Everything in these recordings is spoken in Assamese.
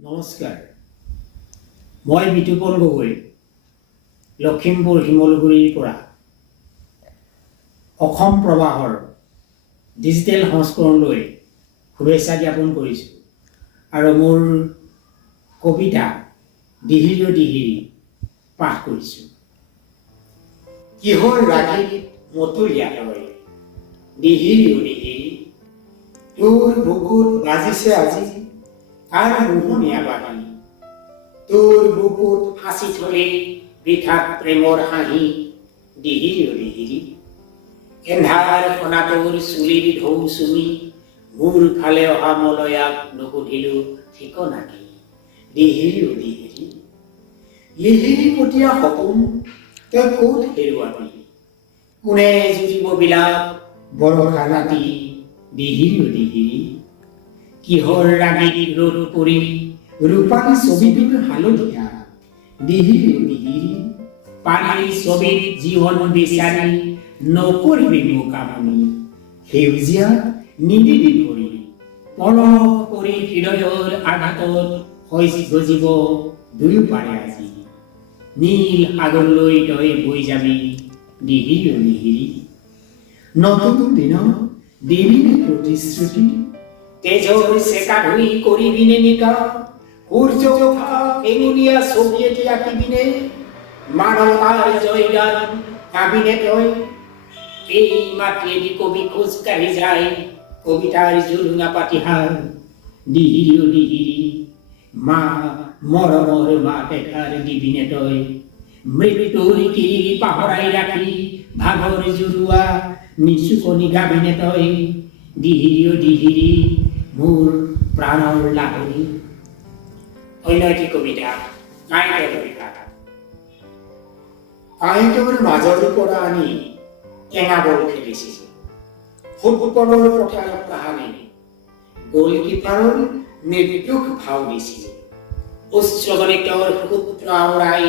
নমস্কাৰ, মই বিতুপন গগৈ লখিমপুৰ শিমলুগুৰিৰ পৰা অসম প্ৰবাহৰ ডিজিটেল সংস্কৰণলৈ শুভেচ্ছা জ্ঞাপন কৰিছোঁ আৰু মোৰ কবিতা দিহিৰি অ দিহিৰি পাঠ কৰিছোঁ। কিহৰ ৰাগিত মতুলীয়া তই দিহিৰি অ দিহিৰি, তোৰ বুকুত বাজিছে আজি কাৰ মোহনীয়া বাণী, তোৰ বুকুত সাঁচি থলে বৃথাত প্ৰেমৰ হাঁহি দিহিৰি অ দিহিৰি। এন্ধাৰ কণা তোৰ চুলিৰ ঢৌ চুমি মোৰ ফালে অহা মলয়াক নুসুধিলো ঠিকনা কি দিহিৰি অ দিহিৰি। লিহিৰি পতীয়া সপোন তই ক'ত হেৰুৱাবি, কোনে জুৰিব বিলাপ বৰষা ৰাতি দিহিৰি অ দিহিৰি। কিহৰ ৰাগিত ৰ'দ পৰি ৰূপালী ছবিটোত হালধীয়া দিহিৰি অ দিহিৰি। পানীৰ ছবিত জীৱন বিচাৰি নকৰিবি মোকামনি, সেউজীয়া নিদিবি ভৰি পলস কৰি হৃদয়ৰ আঘাতত হৈছি গজিব দুয়োপাৰে আজি। নীল সাগৰলৈ তই বৈ যাবি দিহিৰি অ দিহিৰি। নতুন দিনত দিবিনে প্ৰতিশ্ৰুতি, তেজৰ চেকা ধুই কৰিবিনে নিকা, সূৰ্য উঠা এঙুলীয়া ছবি এটি আঁকিবিনে, মানৱতাৰ জয়গান গাবিনে তই। এই মাটিয়েদি কবি খোজ কাঢ়ি যায় কবিতাৰ জোৰোঙা পাতিহাৰ দিহিৰি অ দিহিৰি। মা মৰমৰ মাত এষাৰ দিবিনে তই, মৃত্যুৰ কিৰিলি পাহৰাই ৰাখি ভাগৰ জুৰুৱা নিচুকনি গাবিনে তই দিহিৰি অ দিহিৰি মোৰ প্ৰাণৰ লাহৰী। অন্য এটি কবিতা কাঁইটৰ বিকাশ। কাঁইটৰ মাজৰ পৰা আনি টেঙা বল খেলিছিল, ফুটবলৰ পথাৰত তাহানি গলকিপাৰৰ মৃত্যুক ভাও দিছিল। উচ্চগণিতৰ সূত্ৰ আওৰাই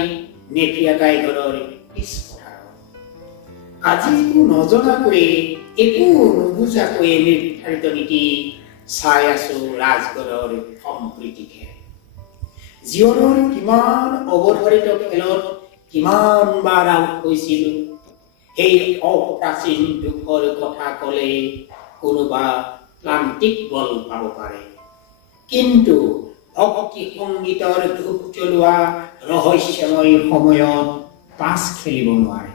নেফিয়া টাইগৰৰ পিছ পথাৰত। আজি একো নজনাকৈয়ে একো নুবুজাকৈয়ে নিৰ্ধাৰিত নীতি চাই আছো ৰাজগড়ৰ সম্প্ৰীতিকে। জীৱনৰ কিমান অৱধাৰিত খেলত কিমান বাৰ আউট হৈছিলো, সেই অপ্ৰাচীন দুখৰ কথা কলে কোনোবা ক্লান্তিক বল পাব পাৰে, কিন্তু ভক্তি সংগীতৰ ধূপ জ্বলোৱা ৰহস্যময় সময়ত পাছ খেলিব নোৱাৰে।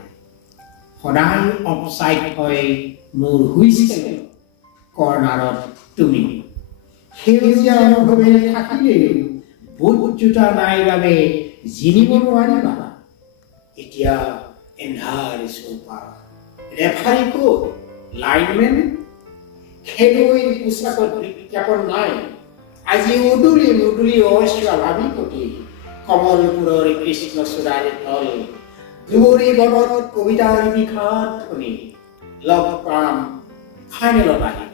সদায় অফচাইড হয় মোৰ হুইছেল, কৰ্ণাৰত তুমি সেউজীয়া অনুভৱেৰে থাকিলেও বুট জোতা নাই বাবে জিনিব নোৱাৰিবা। এতিয়া এন্ধাৰ চৌপাশ, ৰেফাৰী ক'ত, লাইনমেন খেলুৱৈৰ পোচাকত বিজ্ঞাপন নাই। আজি উদুলি মুদুলি অস্বাভাৱিকতে কমলপুৰৰ কৃষ্ণচূড়াৰ তল, দুবৰি বনত কবিতাৰ বিষাদ শুনি লগ পাম ফাইনেলত আহি